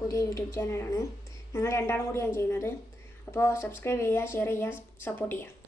പുതിയ യൂട്യൂബ് ചാനലാണ്. ഞങ്ങൾ രണ്ടാളും കൂടിയാണ് ചെയ്യുന്നത്. അപ്പോൾ സബ്സ്ക്രൈബ് ചെയ്യുക ഷെയർ ചെയ്യുക സപ്പോർട്ട് ചെയ്യുക.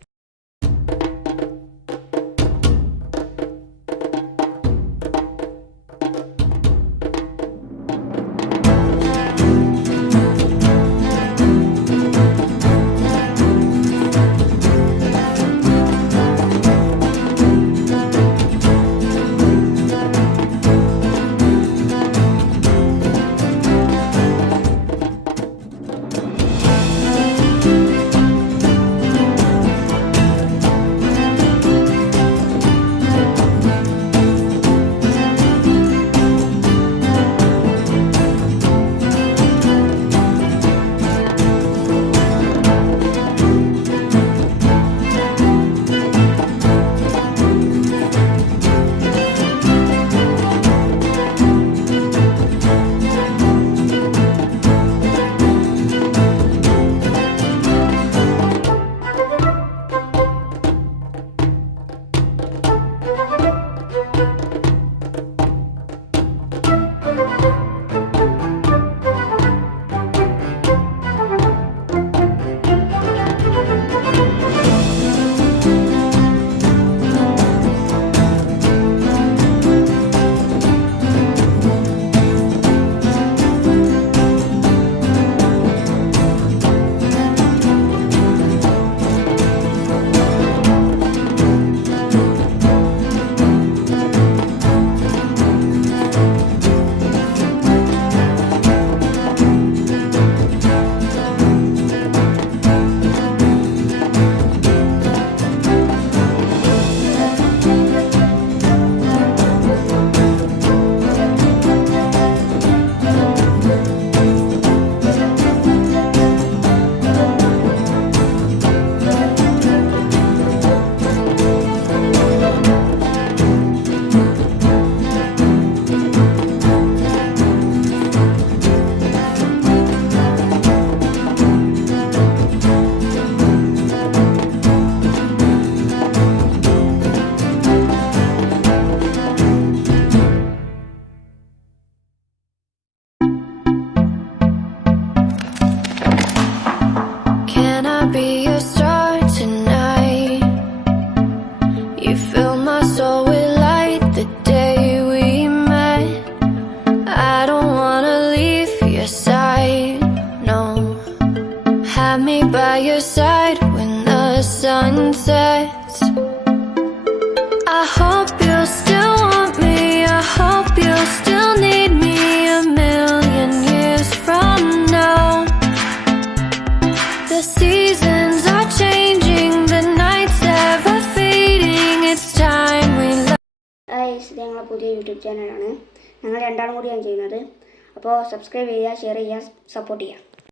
Can You fill my soul with light the day we met. I don't wanna leave your side, no. Have me by your side when the sun sets. I hope ഇത് ഞങ്ങളെ പുതിയ YouTube ചാനലാണ്. ഞങ്ങൾ രണ്ടാളും കൂടിയാണ് ചെയ്യുന്നത്. അപ്പോൾ സബ്സ്ക്രൈബ് ചെയ്യുക ഷെയർ ചെയ്യുക സപ്പോർട്ട് ചെയ്യുക.